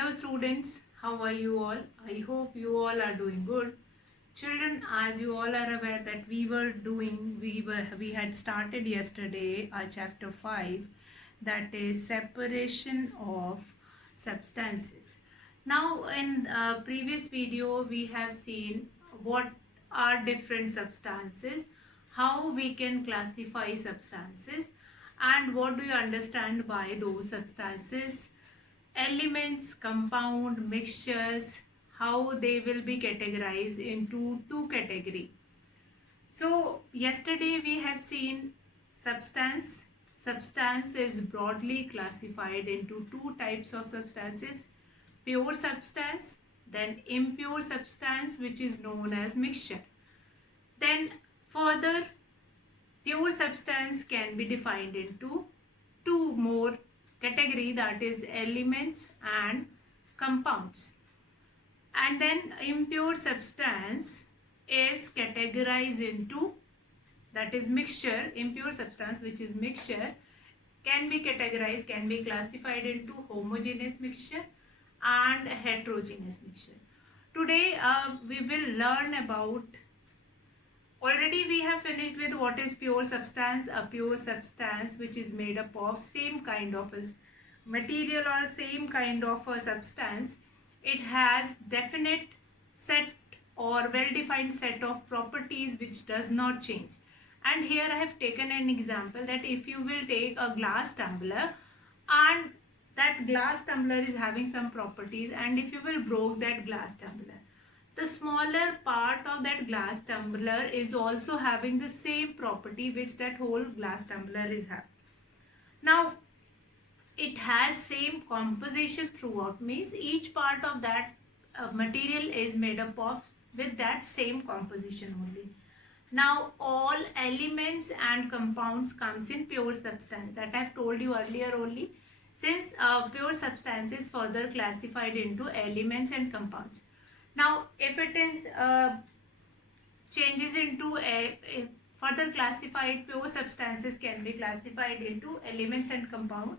Hello students, how are you all? I hope you all are doing good. Children, as you all are aware that we had started yesterday our chapter 5, that is separation of substances. Now in previous video we have seen what are different substances, how we can classify substances, and what do you understand by those substances, elements, compound, mixtures, how they will be categorized into two category. So yesterday we have seen substance. Substance is broadly classified into two types of substances: pure substance, then impure substance, which is known as mixture. Then further, pure substance can be defined into two more category, that is elements and compounds. And then impure substance is categorized into, that is mixture. Impure substance, which is mixture, can be categorized, can be classified into homogeneous mixture and heterogeneous mixture. Today we will learn about, already we have finished with what is pure substance. A pure substance which is made up of same kind of a material or same kind of a substance. It has definite set or well-defined set of properties which does not change. And here I have taken an example that if you will take a glass tumbler, and that glass tumbler is having some properties, and if you will break that glass tumbler, the smaller part of that glass tumbler is also having the same property which that whole glass tumbler is having. Now it has same composition throughout, means each part of that material is made up of with that same composition only. Now all elements and compounds comes in pure substance, that I have told you earlier only, since pure substance is further classified into elements and compounds. Now if it is changes into a further classified, pure substances can be classified into elements and compound.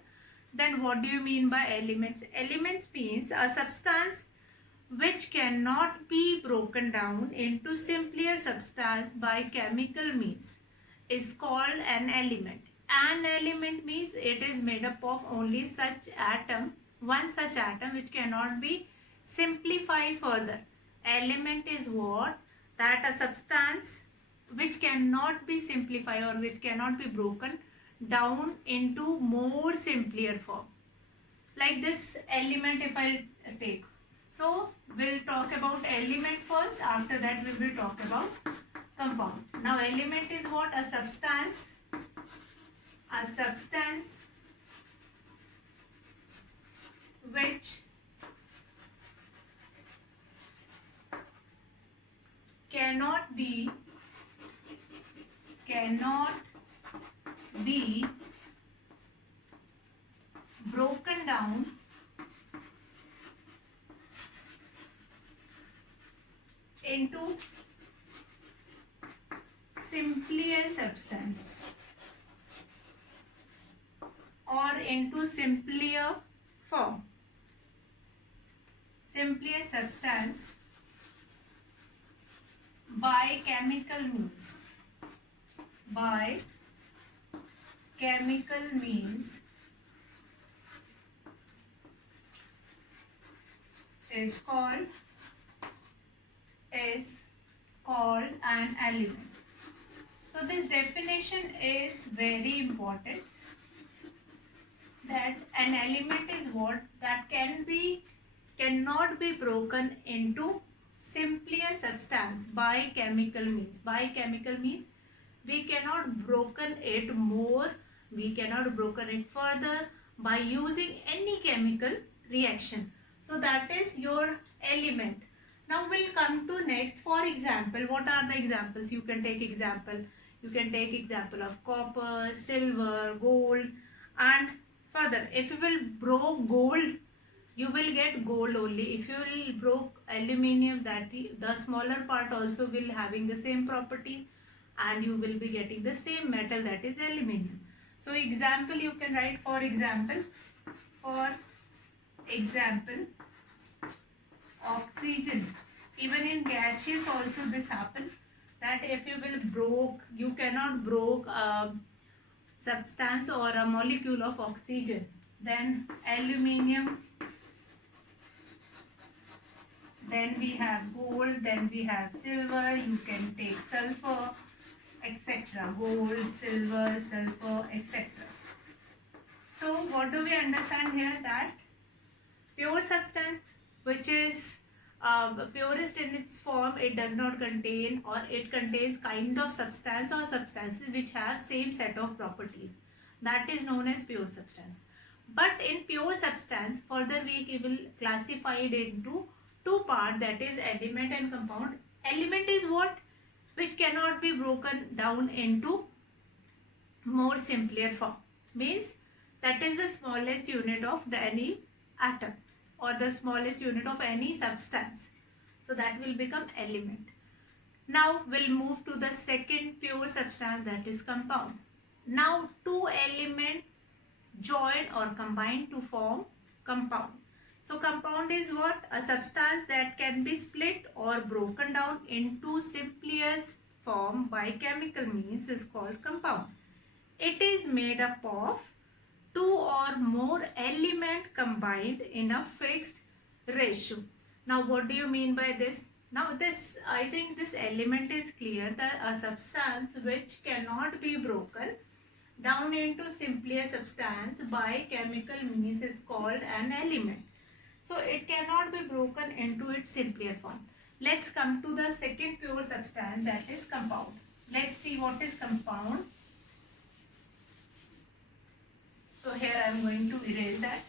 Then what do you mean by elements? Elements means a substance which cannot be broken down into simpler substance by chemical means is called an element. An element means it is made up of only such atom, one such atom which cannot be simplified further. Element is what? That a substance which cannot be simplified or which cannot be broken down into more simpler form. Like this element if I take. So we'll talk about element first, after that we will talk about compound. Now element is what? A substance which cannot be broken down into simpler substance or into simpler form. Simpler substance by chemical means. By chemical means is called an element. So this definition is very important, that an element is what? That cannot be broken into simpler substance by chemical means. By chemical means we cannot broken it more, we cannot broken it further by using any chemical reaction. So that is your element. Now we'll come to next. For example, what are the examples? You can take example of copper, silver, gold, and further if you will broke gold, you will get gold only. If you will broke aluminium, that the smaller part also will having the same property, and you will be getting the same metal, that is aluminium. So example you can write, for example oxygen. Even in gaseous also this happens, that if you cannot broke a substance or a molecule of oxygen, then aluminium, then we have gold, then we have silver, you can take sulfur, etc. Gold, silver, sulfur, etc. So what do we understand here? That pure substance, which is purest in its form, it does not contain, or it contains kind of substance or substances which have same set of properties. That is known as pure substance. But in pure substance, further we will classify it into two parts, that is element and compound. Element is what? Which cannot be broken down into more simpler form. Means that is the smallest unit of any atom or the smallest unit of any substance. So that will become element. Now we'll move to the second pure substance, that is compound. Now two elements join or combine to form compound. So compound is what? A substance that can be split or broken down into simplest form by chemical means is called compound. It is made up of two or more elements combined in a fixed ratio. Now what do you mean by this? Now this, I think this element is clear, that a substance which cannot be broken down into simpler substance by chemical means is called an element. So it cannot be broken into its simpler form. Let's come to the second pure substance, that is compound. Let's see what is compound. So here I am going to erase that,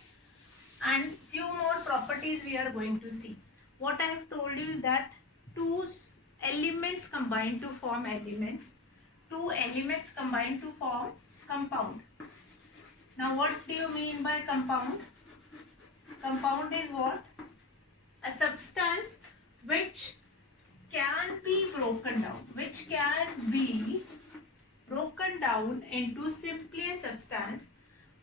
and few more properties we are going to see. What I have told you is that two elements combine to form elements. Two elements combine to form compound. Now what do you mean by compound? Compound is what? A substance which can be broken down, into simpler substance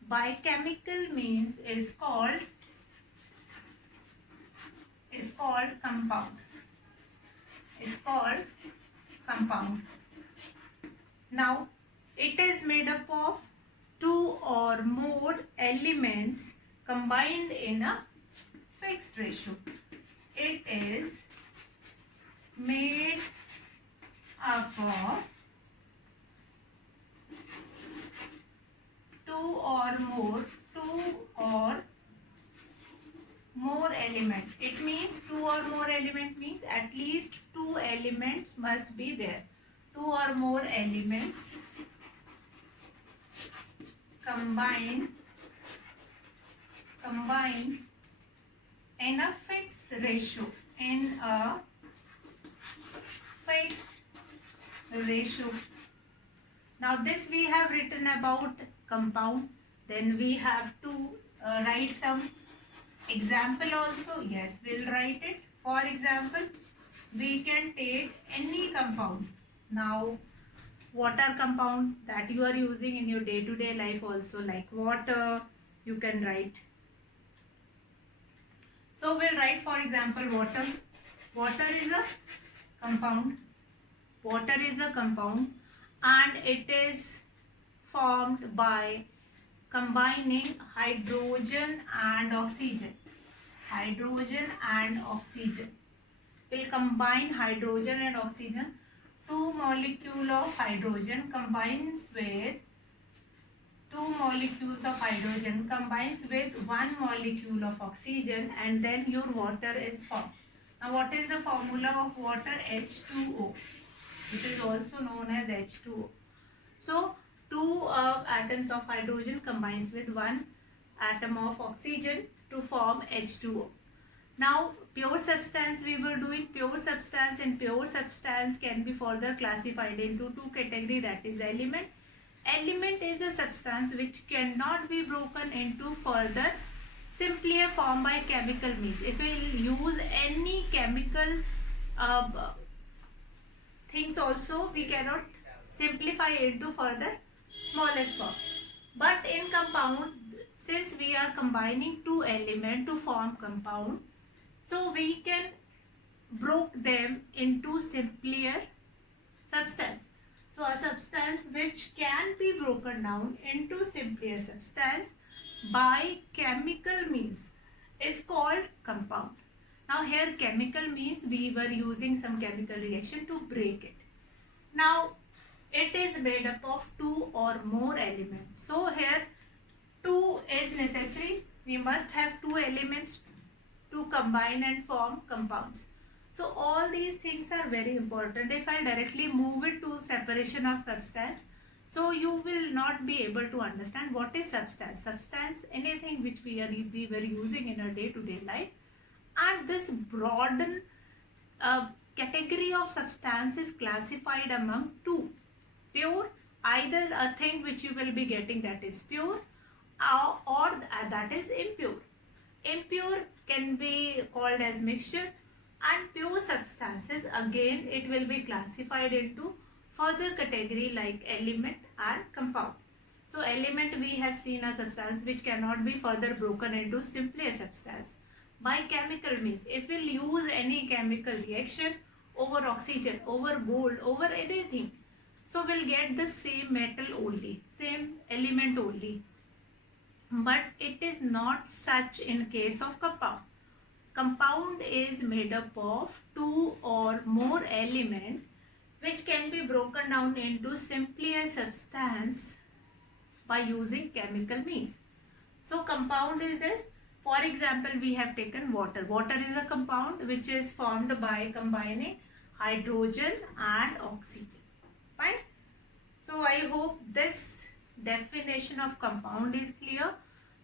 by chemical means is called compound. Now it is made up of two or more elements combined in a fixed ratio. It is made up of two or more element. It means two or more element means at least two elements must be there. Two or more elements combines in a fixed ratio. Now this we have written about compound. Then we have to write some example also. Yes, we'll write it. For example, we can take any compound. Now water compound that you are using in your day-to-day life also, like water, you can write. So we'll write, for example, water. Water is a compound. And it is formed by combining hydrogen and oxygen. We'll combine hydrogen and oxygen. Two molecules of hydrogen combines with one molecule of oxygen, and then your water is formed. Now what is the formula of water? H2O. It is also known as H2O. So two atoms of hydrogen combines with one atom of oxygen to form H2O. Now pure substance we were doing. Pure substance can be further classified into two categories, that is element. Element is a substance which cannot be broken into further simpler form by chemical means. If we use any chemical things also, we cannot simplify it into further smallest form. But in compound, since we are combining two elements to form compound, so we can broke them into simpler substance. So a substance which can be broken down into simpler substance by chemical means is called compound. Now here chemical means we were using some chemical reaction to break it. Now it is made up of two or more elements. So here two is necessary. We must have two elements to combine and form compounds. So all these things are very important. If I directly move it to separation of substance, so you will not be able to understand what is substance. Substance, anything which we were using in our day-to-day life. And this broaden category of substance is classified among two. Pure, either a thing which you will be getting that is pure or that is impure. Impure can be called as mixture, and pure substances again it will be classified into further category like element and compound. So element, we have seen a substance which cannot be further broken into simpler substance by chemical means. If we'll use any chemical reaction over oxygen, over gold, over anything, so we'll get the same metal only, same element only. But it is not such in case of compound. Compound is made up of two or more elements which can be broken down into simpler substance by using chemical means. So compound is this. For example, we have taken water. Water is a compound which is formed by combining hydrogen and oxygen. Fine. So I hope this definition of compound is clear.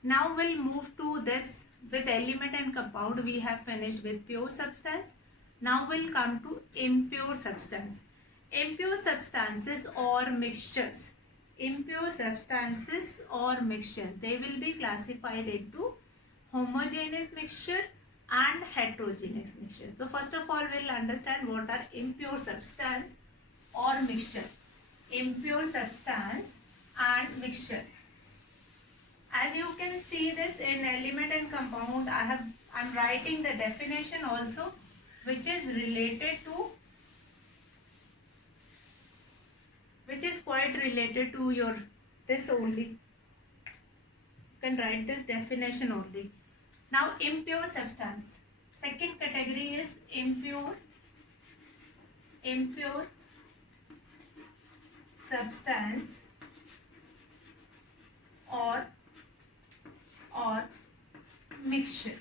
Now we'll move to this. With element and compound we have finished with pure substance. Now we'll come to impure substance. Impure substances or mixtures. Impure substances or mixture, they will be classified into homogeneous mixture and heterogeneous mixture. So first of all we'll understand what are impure substance or mixture. Impure substance and mixture. As you can see this in element and compound, I'm writing the definition also, which is related to, which is quite related to your this only. You can write this definition only. Now impure substance. Second category is impure substance or mixture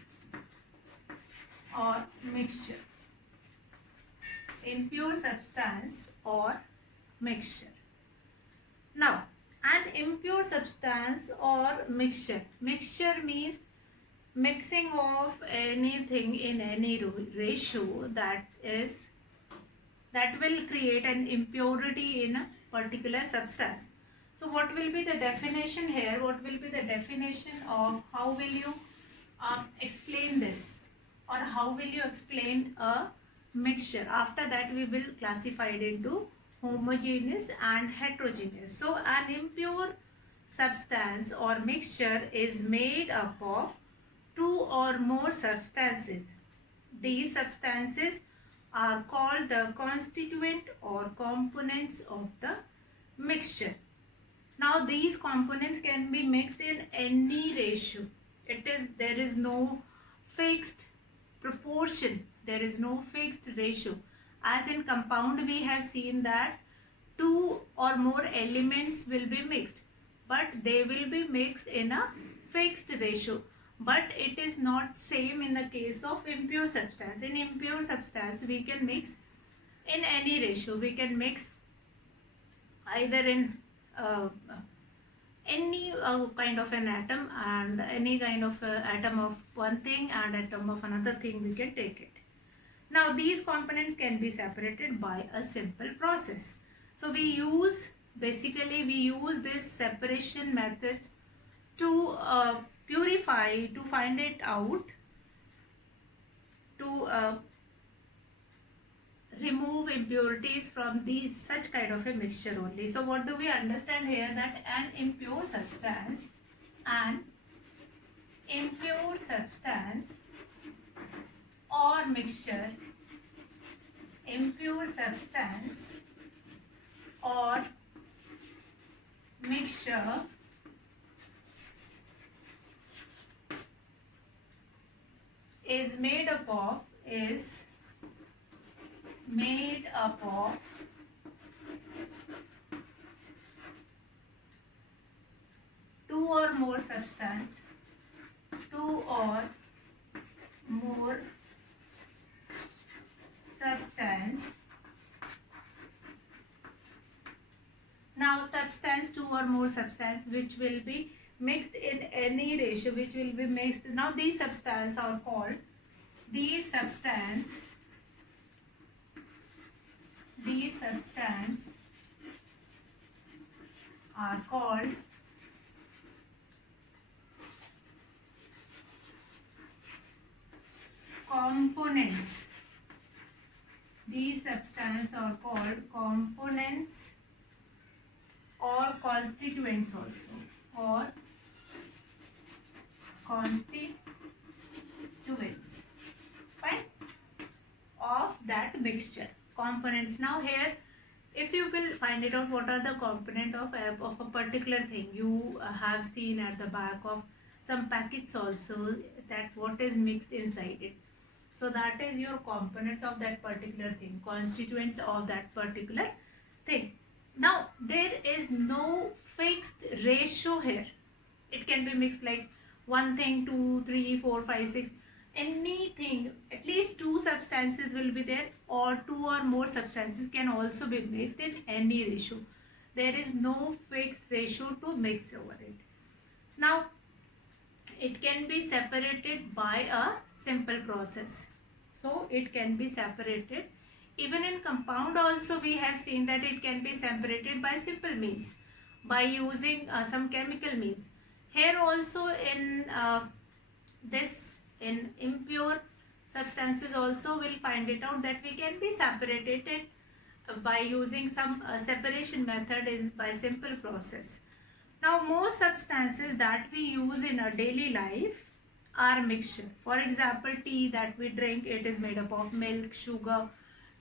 impure substance or mixture. Now an impure substance or mixture means mixing of anything in any ratio that will create an impurity in a particular substance. So what will be the definition here? What will be the definition of how will you explain this, or how will you explain a mixture? After that we will classify it into homogeneous and heterogeneous. So an impure substance or mixture is made up of two or more substances. These substances are called the constituent or components of the mixture. Now these components can be mixed in any ratio. There is no fixed proportion, there is no fixed ratio. As in compound we have seen that two or more elements will be mixed, but they will be mixed in a fixed ratio. But it is not same in the case of impure substance. In impure substance we can mix in any ratio. We can mix either in any kind of an atom, and any kind of atom of one thing and atom of another thing, we can take it. Now these components can be separated by a simple process. So we use this separation methods to purify, to find it out, to remove impurities from such kind of a mixture only. So what do we understand here? That an impure substance or mixture impure substance or mixture is made up of two or more substance two or more substance. Now substance, two or more substance which will be mixed in any ratio, which will be mixed. Now these substance are called, these substance are called components. These substances are called components or constituents also, or constituents, fine, of that mixture. Components. Now here, if you will find it out, what are the component of a particular thing, you have seen at the back of some packets also that what is mixed inside it. So that is your components of that particular thing, constituents of that particular thing. Now there is no fixed ratio here. It can be mixed like one thing, 2, 3, 4, 5, 6, anything. At least two substances will be there, or two or more substances can also be mixed in any ratio. There is no fixed ratio to mix over it. Now it can be separated by a simple process. So it can be separated. Even in compound also we have seen that it can be separated by simple means, by using some chemical means. Here also in in impure substances also we'll find it out that we can be separated by using some separation method is by simple process. Now most substances that we use in our daily life are mixture. For example, tea that we drink, it is made up of milk, sugar,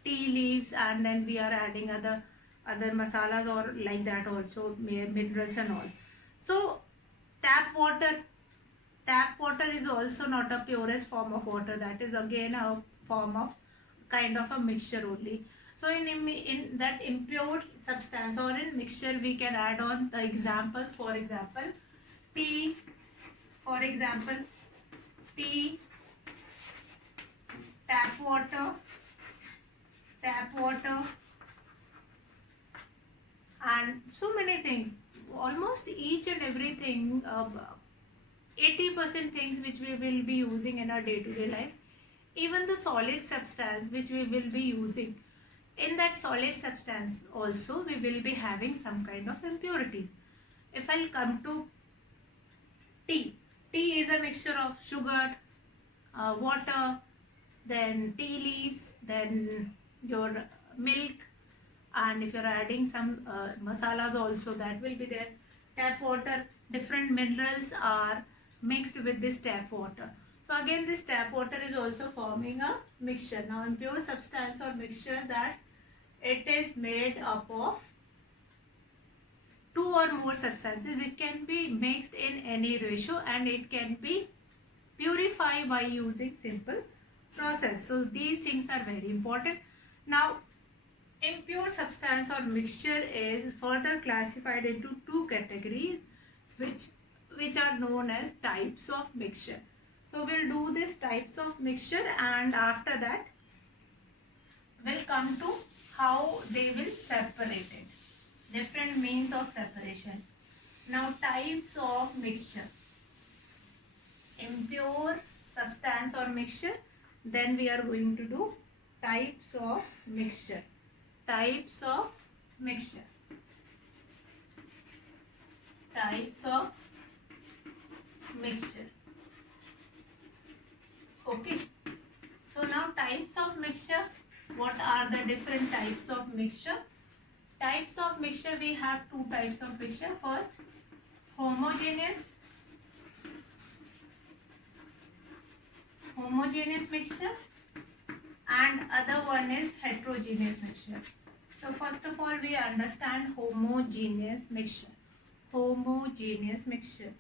tea leaves, and then we are adding other masalas or like that also, minerals and all. So tap water is also not a purest form of water. That is again a form of kind of a mixture only. So in that impure substance or in mixture we can add on the examples. For example, tea, tap water, and so many things. Almost each and everything, 80% things which we will be using in our day-to-day life. Even the solid substance which we will be using, in that solid substance also we will be having some kind of impurities. If I'll come to tea is a mixture of sugar, water, then tea leaves, then your milk, and if you're adding some masalas also, that will be there. Tap water, different minerals are mixed with this tap water. So again this tap water is also forming a mixture. Now impure substance or mixture, that it is made up of two or more substances which can be mixed in any ratio, and it can be purified by using simple process. So these things are very important. Now impure substance or mixture is further classified into two categories which are known as types of mixture. So we'll do this types of mixture, and after that we'll come to how they will separate it. Different means of separation. Now types of mixture. Impure substance or mixture. Then we are going to do types of mixture. Types of mixture. Types of mixture. Okay. So now types of mixture. What are the different types of mixture? Types of mixture, we have two types of mixture. First, homogeneous mixture, and other one is heterogeneous mixture. So first of all we understand homogeneous mixture. Homogeneous mixture.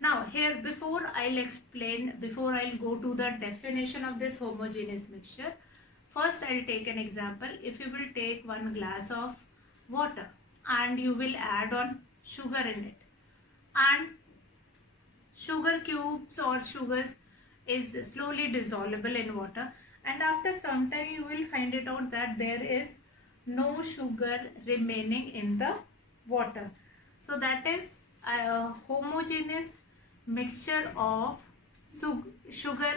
Now here before I'll go to the definition of this homogeneous mixture, first I'll take an example. If you will take one glass of water and you will add on sugar in it, and sugar cubes or sugars is slowly dissolvable in water, and after some time you will find it out that there is no sugar remaining in the water. So that is a homogeneous mixture of sugar,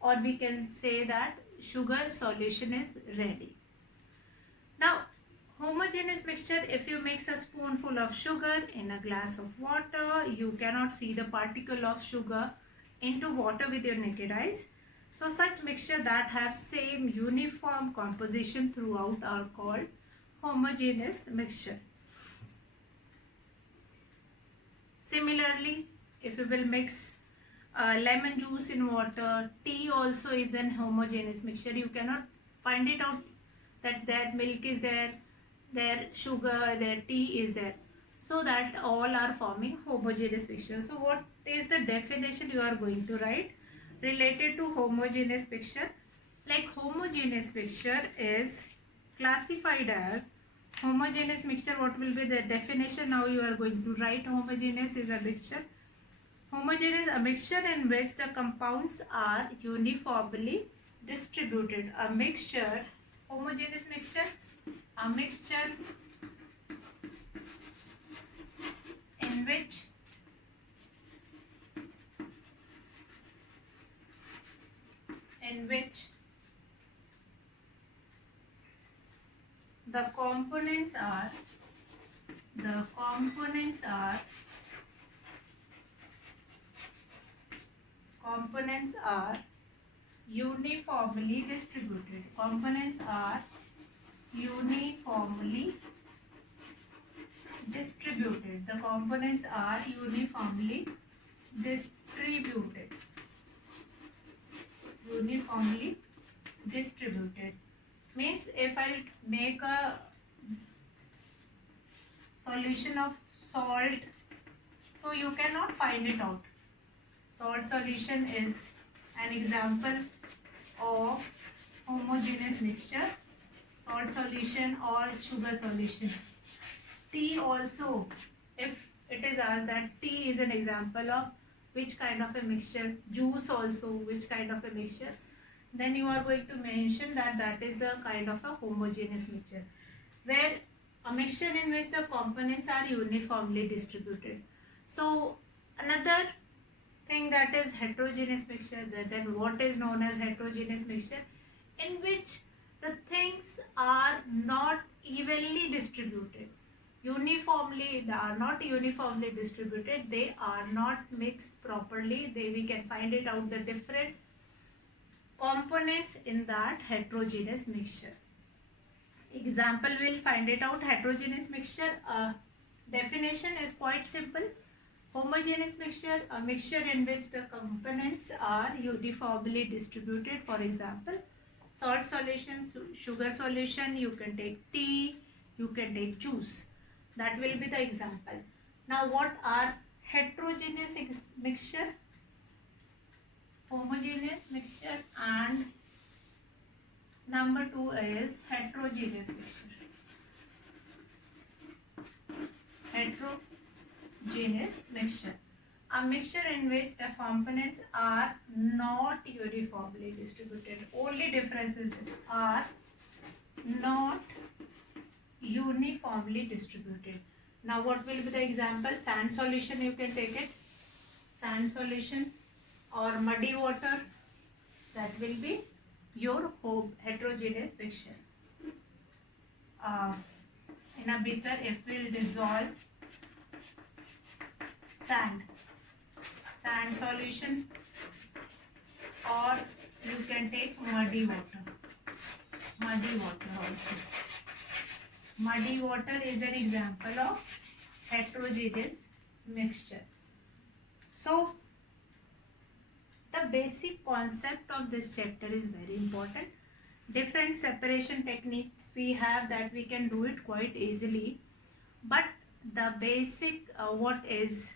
or we can say that sugar solution is ready. Now homogeneous mixture, if you mix a spoonful of sugar in a glass of water, you cannot see the particle of sugar into water with your naked eyes. So such mixture that have same uniform composition throughout are called homogeneous mixture. Similarly, if you will mix lemon juice in water, tea also is an homogeneous mixture. You cannot find it out that milk is there, their sugar, their tea is there. So that all are forming homogeneous mixture. So what is the definition you are going to write related to homogeneous mixture? Like homogeneous mixture is classified as homogeneous mixture. What will be the definition? Now you are going to write homogeneous is a mixture. Homogeneous, a mixture in which the compounds are uniformly distributed. A mixture, homogeneous mixture, a mixture in which the components are uniformly distributed. Components are uniformly distributed. The components are uniformly distributed. Uniformly distributed means if I make a solution of salt, so you cannot find it out. Salt solution is an example of homogeneous mixture. Salt solution or sugar solution. Tea also, if it is asked that tea is an example of which kind of a mixture, juice also which kind of a mixture, then you are going to mention that that is a kind of a homogeneous mixture, where a mixture in which the components are uniformly distributed. So another thing that is heterogeneous mixture, then what is known as heterogeneous mixture, in which the things are not evenly distributed. Uniformly, they are not uniformly distributed, they are not mixed properly. We can find it out the different components in that heterogeneous mixture. Example, we'll find it out. Heterogeneous mixture, definition is quite simple. Homogeneous mixture, a mixture in which the components are uniformly distributed. For example, salt solution, sugar solution, you can take tea, you can take juice. That will be the example. Now what are heterogeneous mixture, homogeneous mixture, and number 2 is heterogeneous mixture. Heterogeneous mixture, a mixture in which the components are not uniformly distributed. Only difference is this, are not uniformly distributed. Now what will be the example? Sand solution, you can take it. Sand solution or muddy water, that will be your heterogeneous mixture. In a beaker, if we will dissolve sand solution, or you can take muddy water also. Muddy water is an example of heterogeneous mixture. So the basic concept of this chapter is very important. different separation techniques we have that we can do it quite easily. But the basic, what is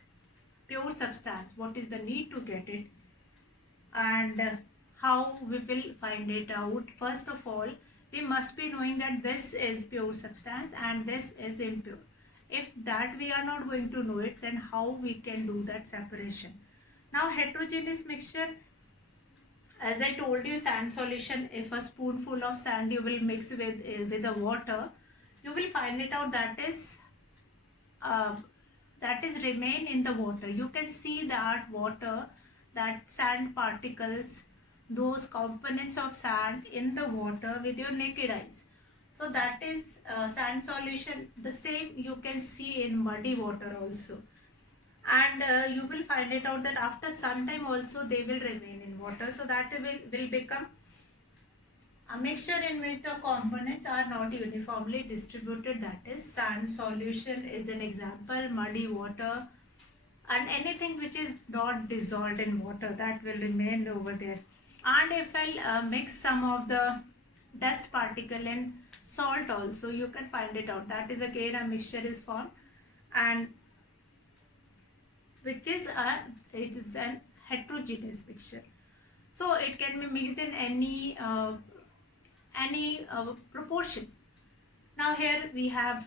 pure substance, what is the need to get it, and how we will find it out. First of all, we must be knowing that this is pure substance and this is impure. If that we are not going to know it, then how we can do that separation? Now heterogeneous mixture, as I told you, sand solution, if a spoonful of sand you will mix with the water, you will find it out uh, that is remain in the water. You can see that water, that sand particles, those components of sand in the water with your naked eyes. So that is sand solution. The same you can see in muddy water also. And you will find it out that after some time also they will remain in water. So that will become a mixture in which the components are not uniformly distributed, that is sand solution is an example, muddy water, and anything which is not dissolved in water, that will remain over there. And if I'll mix some of the dust particle and salt also, you can find it out. That is again a mixture is formed, and which is it is an heterogeneous mixture. So it can be mixed in any proportion. Now here we have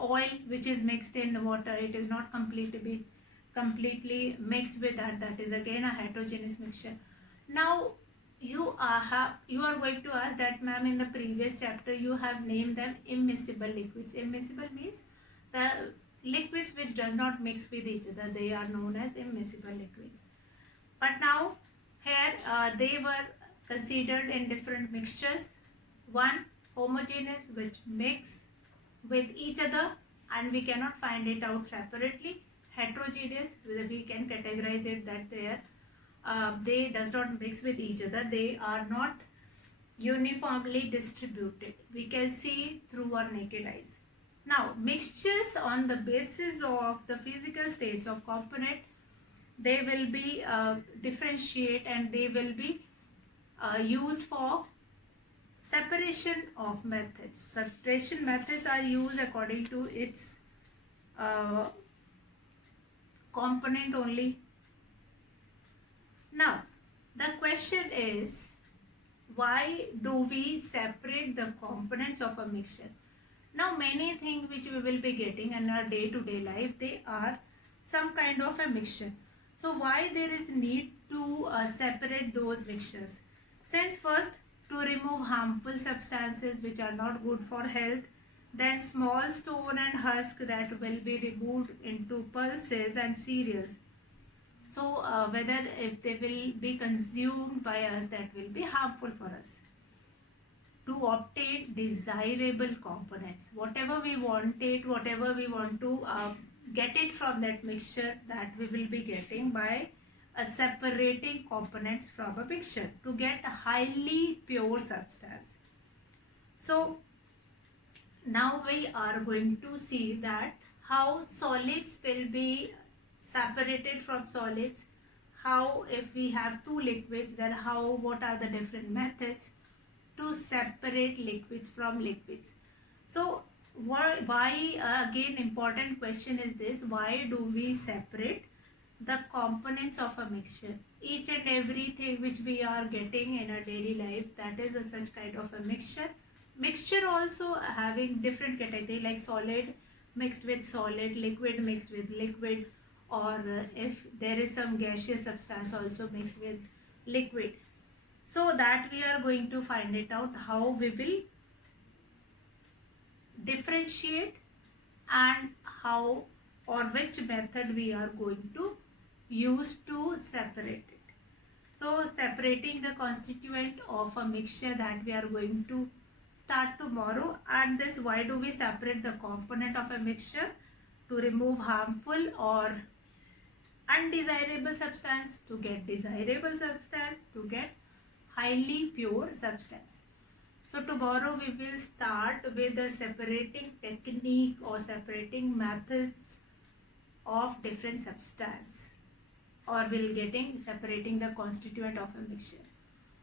oil which is mixed in water. It is not completely mixed with that. That is again a heterogeneous mixture. Now you are going to ask that, ma'am, in the previous chapter you have named them immiscible liquids. Immiscible means the liquids which does not mix with each other. They are known as immiscible liquids. But now here they were considered in different mixtures. One, homogeneous, which mix with each other and we cannot find it out separately. Heterogeneous, we can categorize it that they does not mix with each other. They are not uniformly distributed. We can see through our naked eyes. Now, mixtures on the basis of the physical states of component, they will be differentiate and they will be used for separation of methods. Separation methods are used according to its component only. Now, the question is, why do we separate the components of a mixture? Now, many things which we will be getting in our day-to-day life, they are some kind of a mixture. So, why there is need to separate those mixtures? Since first, to remove harmful substances which are not good for health, then small stone and husk that will be removed into pulses and cereals. So whether if they will be consumed by us, that will be harmful for us. To obtain desirable components, whatever we want to get it from that mixture, that we will be getting by separating components from a mixture to get a highly pure substance. So now we are going to see that how solids will be separated from solids, how if we have two liquids, then what are the different methods to separate liquids from liquids. So why again important question is this, why do we separate the components of a mixture? Each and everything which we are getting in our daily life, that is a such kind of a mixture. Mixture also having different category, like solid mixed with solid, liquid mixed with liquid, or if there is some gaseous substance also mixed with liquid. So that we are going to find it out how we will differentiate and how or which method we are going to use to separate it. So separating the constituent of a mixture, that we are going to start tomorrow. And this, why do we separate the component of a mixture? To remove harmful or undesirable substance, to get desirable substance, to get highly pure substance. So tomorrow we will start with the separating technique or separating methods of different substance, or will getting separating the constituent of a mixture.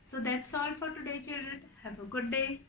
So that's all for today, children. Have a good day.